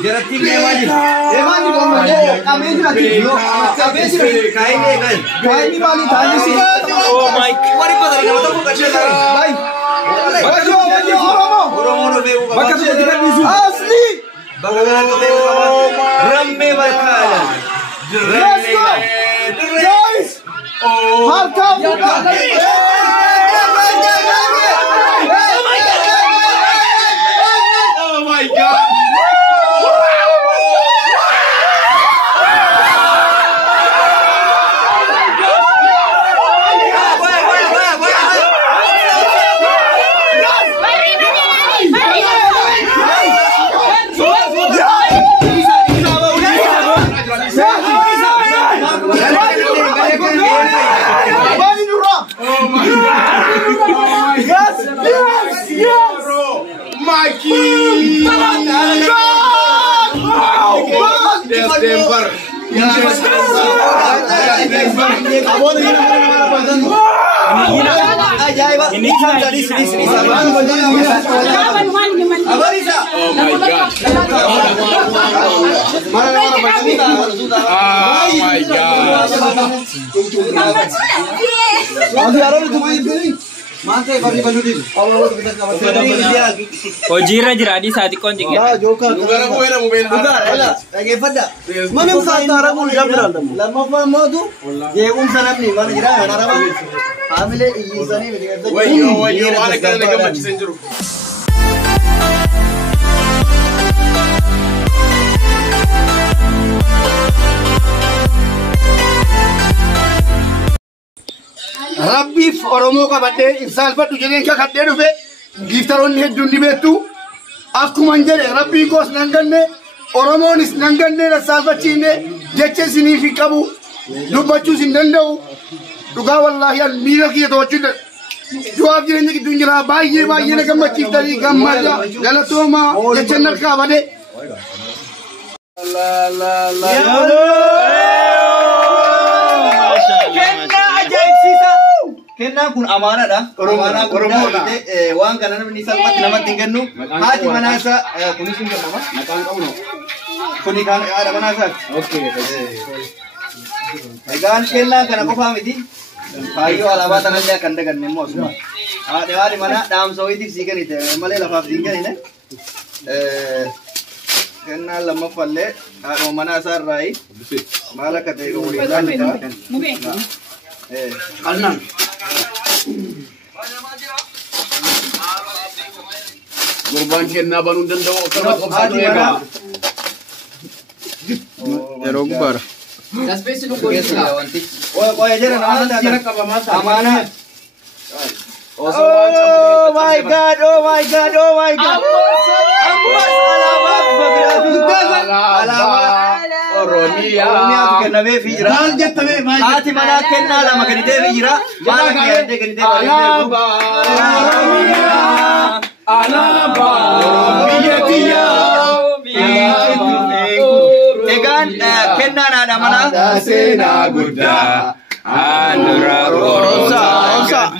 Jarati ke wajib. Wajib kamu. Kami juga video. Kami juga kain ni kan. Kain ni balik tadi sih. Oh my. Wari pada lagi betul bukan sih. Baik. Baju Oromo beu. Bakat tidak bisu. Asli. Bagaimana tu beu kawan? Ramme berkala. Let's go. Guys. Oh. Harta buka. Oh my God. Mikey! Ini dari sini sama. Jira di saat konjing ya. Mana saatara pun jam berapa? Lama apa mau tu? Dia sana ni mana jira? Mana apa? Hamil ini sana ni. Wayo, mana kena nak macam senjuru. Rabbi Oromo ka bade insal ba tujene ka khadde do be giftaron ne dundi betu aku manjere Rabbi kos nanganne Oromo nis nanganne na salva chine jeche significabu dubachu sindandau duga wallahi al mira ki to chinde jawab jine ki dunjira baye ne gamma chitari gamma galatoma jeche narka bade Kenna kun amana dah, amana Oromo dah. Wang kanan ni salmat nama tinggalnu. Hati mana sa kunis tinggal nama? Nakang kau no. Kuni kan ada mana sa? Okay. Egan kenna kana ko paham idi. Kayu alaba tanan dia kanda kan nemo semua. Ada hari mana dalam soal itu sih kan itu. Malay lafaz tinggal ini. Kenna lama falle. Ada mana sa rai? Malah kata itu. Mungkin. Kanan. Gurban kenna banun dan dawa kamat obsatu ya ka. Erogbar. Daspe sinu ko isla. Oh aja na amana. Oh my God. Oromiya kenna be fijra. Hati mana kenna la makani de fijra. Mana kende kende Alaba. Oromiya. Egan kenna na ada mana? Dasena gudda. Anura Rosa.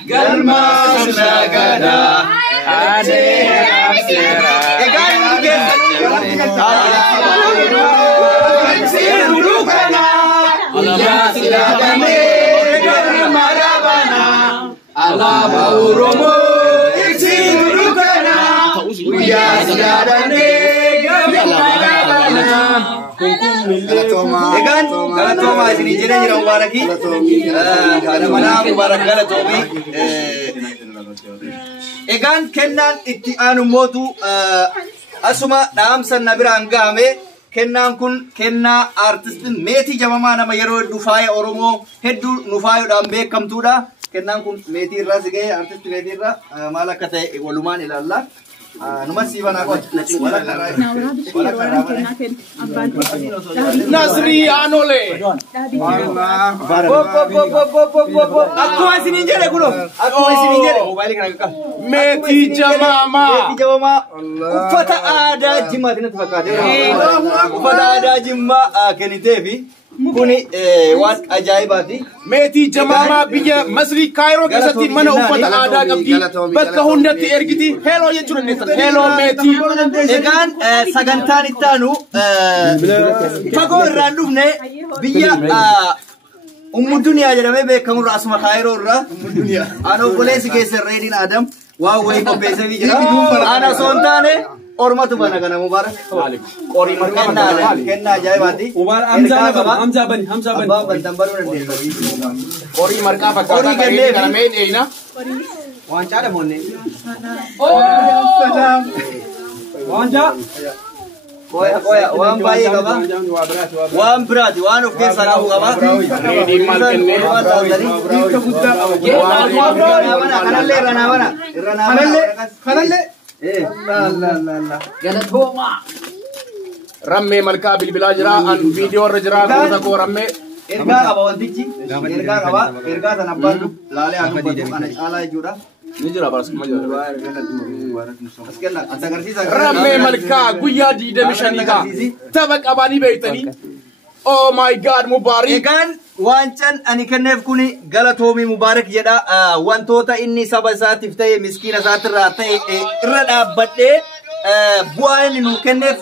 Galma sunagada. Ade Amsera. Egan Alaba Oromo isi dudukana uya siadane gamarabana galatoma sini jira jira mubaraki ada mana mubarak galatomi egan kennan itti anu motu asuma naamsan nabira angame kennan kun kenna artistin meti jamama nama yero dufaya Oromo heddu nufayo dambe kamtuda kennan kun meti rasige artist meti ra mala kate waluman ila Allah numasi bana ko Nasri Anole aku masih ninjere kulo aku masih ninjere balik nak meti jamama ufata ada jima dina tafakade ufata ada jima kenitevi كوني وان أجايباتي ميتي جماعة بيجا مصري كايرو كساتي منا وفتا عادا قبدي بكا هندتي ارغتي هلو يجرون نيسان هلو ميتي إيقان ساقنتان التانو فقو الراندوفني بيا الدنيا جرمي بيكامو راسم خايرو الرا أنا بوليس كيسر ريدين آدم واو ويكو بيسي بيجرا أنا سونتاني أورماتو بنا كنا مبارك قوري مركنا كنا أجايباتي مبارك همزة بني أبا بنتمبرو ندير قوري مركا فكا قوري كنا مين اينا وانشاء موني سلام وانجا Koya waan baay'ee qaba waan biraati waan of keessaa qabu qaba rammee malkaa bilbilaa jira an viidiyoo irra jira goota koo rammee ergaa qaba wantichi ergaa qaba ergaa sana abbaan laalee akka dubbatu ana caalaa jechuudha نجرا برس ما جرا agarsiisa رمي ملكا قويا دي دمشانيكا تبك أباني بيتني Oh my God مبارك egaan waancaan ani kenneef kuni galatoomii mubaarak jedha wantoota inni saba isaatiif ta'e miskiina isaatirraa ta'e irra dhaabbadhee bu'aa inni nu kenneef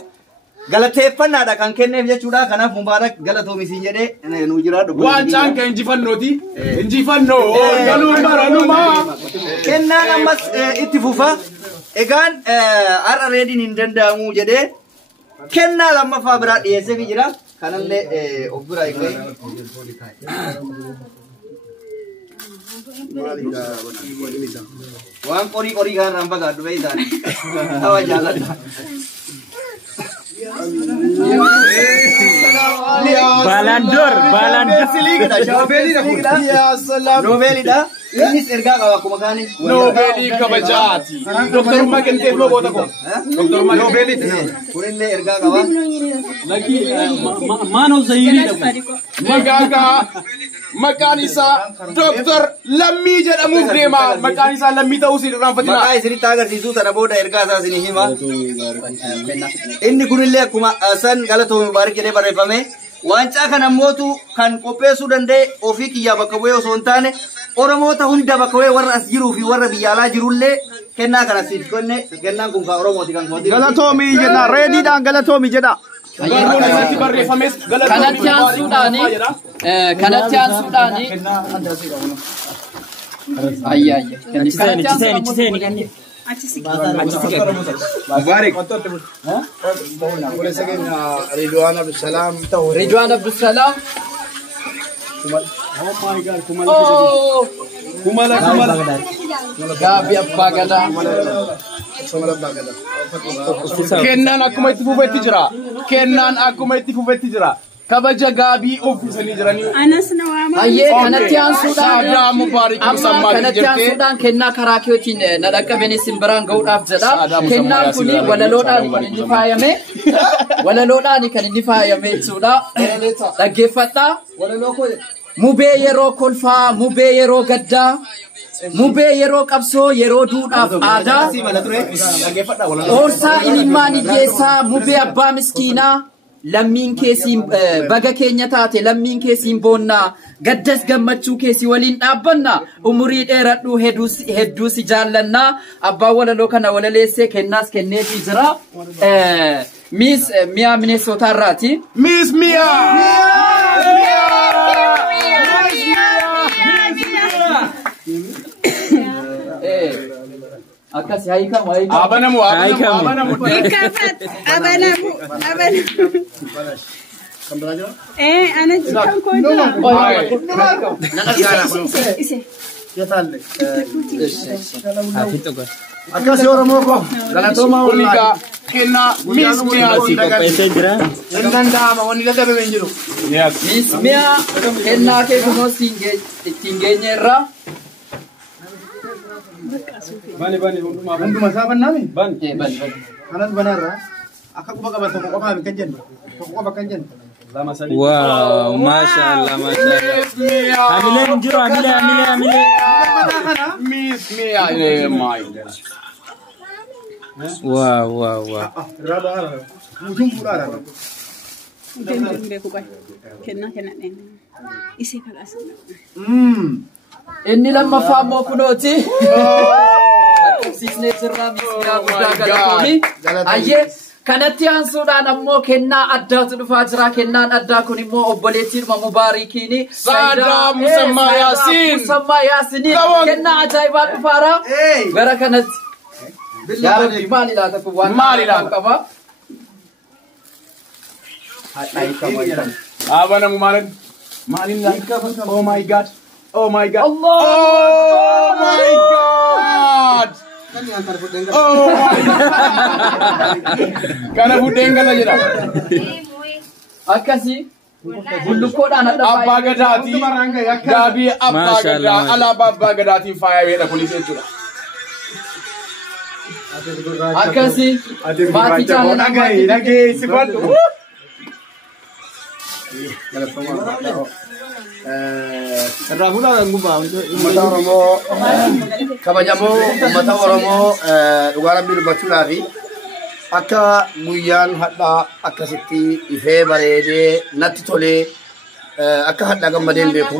galateeffannaadha kan kenneef jechuudha kanaaf mubaarak galatoomii siin jedhee nu jiraadhu waancaan kan injifannooti injifannoo galuu baranumaa kennaan ammas itti fufa egaan har'a reediin hin danda'amu jedhee kennaa lammaffaa biraa dhiyeesseef jira kanallee of biraa eegee waan qorii kanarraan fagaadhu beeytaan hawa jaalladha Balandor يا سلام نوبيلي ده إني سيرجع كواكو مكاني نوبيلي كبجاتي دكتور ما كنت لو بوتاكو دكتور ما نوبيلي كورين لي إرجع كوا lagi mano zairi مكاكا مكانيسا دكتور لمي جد أمور ديما مكانيسا لمي توصيل رامفتنا مكاي سري تاجر سيسو تنابودا إرجع ساسيني هما إني كورين لي كوما أسان غلطو مبارك كده بريفامه وانچا كان موتو كان كوبيسو دندي أوفيك يا بكوي وسونتانه أورموتا هندا بكوي ورا أسجرو في ورا بيالا جرولة كنا كنا سيدكونه كنا كم كأورموتي كان كودي غلطومي جدا ريدي دان غلطومي جدا kanatian sudani ayya ciseni مبارك رضوان عبد السلام Gabi apa gada kennan akkuma itti fufetti jira kennan akkuma itti fufetti jira kabaja gaabii uffisanii jiranii anas nawama ayye kanatian Saada Mubaarik amma kanatian sudan kenna karakiotin na dhaqqabeni simbaran ga'uudhaaf jedha kennaan kuni walaloodhaan kan inni faayame walaloodhaan kan inni faayame jechuudha dhaggeeffadha mubee yeroo kolfaa mubee yeroo gaddaa mubee yeroo qabsoo yeroo duudhaaf aadaa oorsaa ilmaan iyyeessaa mubee abbaa miskiinaa lammiin keessiin baga keenya taate lammiin keessiin boonnaa gaddas gammachuu keessi waliin dhaabbanna umurii dheeradhu hedduu si jaallannaa abbaan walaloo kana walaleessee kennaas kenneefii jira miis miyaa mineessootaarraati miis miyaa akkas haikamu abanamu أنا جيكم كويتنا akasi oromoko galatoma unika kena miis miyaa endandama woni daga be menjiru miis miyaa kennaa kee kunoo ittiin geenyeerra hunduma saabannami bani kanas banarra akka quba qaba tokko qofa kan jennu tokko qofa kan jennu wow mashallah amile njiro amile miis miyaa my wow raba mutum furara Deemtee beeku qaba. Kennaa dheedha. Isii kalaasa. Inni lammaffaa immoo kunooti. Akkasiisnee jirraa miskiinaa guddaa galatooni. Ayyee kanatti aansuudhaan ammoo kennaa addaatu dhufaa jira. Kennaan addaa kun immoo obboleettiidhuma Mubaarikiini. Saadaa Musammaa Yaasiin. Musammaa Yaasiiniin kennaa ajaa'ibaa dhufaara. Gara kanatti. Maali laata kun waan maali laata qaba? Abana Mumaran. Maalin laata? Oh my God. Oh my God. Allah. Oh my God. Oh my God. Kana budeen gala jedha. Akkasi bullukoodhaan adda Abbaa Gadaati. Gaabii Abbaa Gadaa. Alaabaa Abbaa Gadaatiin faayamedha kunis jechuudha. Akkasi maatii jaalladha. Ummata Oromoo kabajamoo ummata Oromoo dhugaa rabbii dubbachuudhaaf akka guyyaan hadhaa akkasitti ifee bareedee natti tolee akka hadhaa gammadeen beeku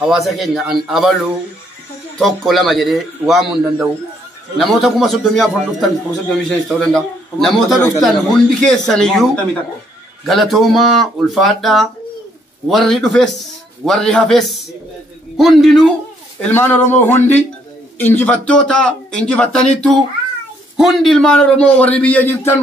hawaasa keenya an abalu tokko lama jedhee waamuu hin danda'u. Namoota 34 dhuftan 35 ta'uu danda'a. Namoota dhuftan hundi keessaniyyuu galatoomaa ulfaadhaa warri dhufes warri hafes hundinuu ilmaan Oromoo hundi injifattoota injifattaniittu hundi ilmaan Oromoo warri biyya jirtan